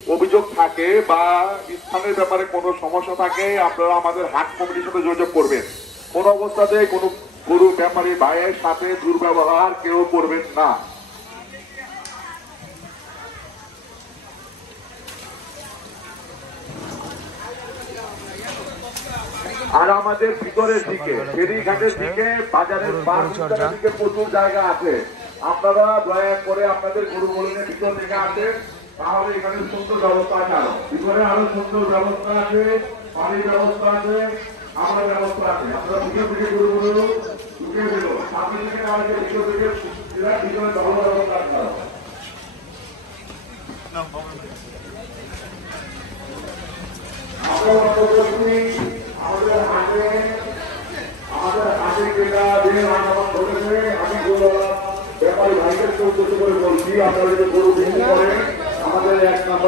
অভিযোগ থাকে বা স্থানের ব্যাপারে কোনো সমস্যা থাকে আপনারা আমাদের হাট কমিটির সাথে যোগাযোগ করবেন। কোন অবস্থাতে কোনো গরু ব্যাপারী ভাইয়ের সাথে দুর্ব্যবহার কেউ করবেন না। আর আমাদের ভিতরের দিকে ফেরিঘাটের দিকে বাজারের দিকে প্রচুর জায়গা আছে। আপনারা দয়া করে আপনাদের গরুগুলোকে ভিতর দিকে আসেন, তাহলে এখানে সুন্দর ব্যবস্থা আছে। আরো ভিতরে আরো সুন্দর ব্যবস্থা আছে, পানির ব্যবস্থা আছে, আমার ব্যবস্থা আছে। আপনারা ভিতর দিকে গরুগুলো ঢুকে দিল, সামনে দিকে না হলে ভিতর দিকে ভিতরে ভালো ব্যবস্থা আছে। আমাদের হাতে যেটা দিনের আন্দোলন ঘটেছে, আমি ব্যাপারী ভাইদের উদ্দেশ্য করে বলছি, আপনারা যদি গরু বিক্রি করেন আমাদের 1 নম্বর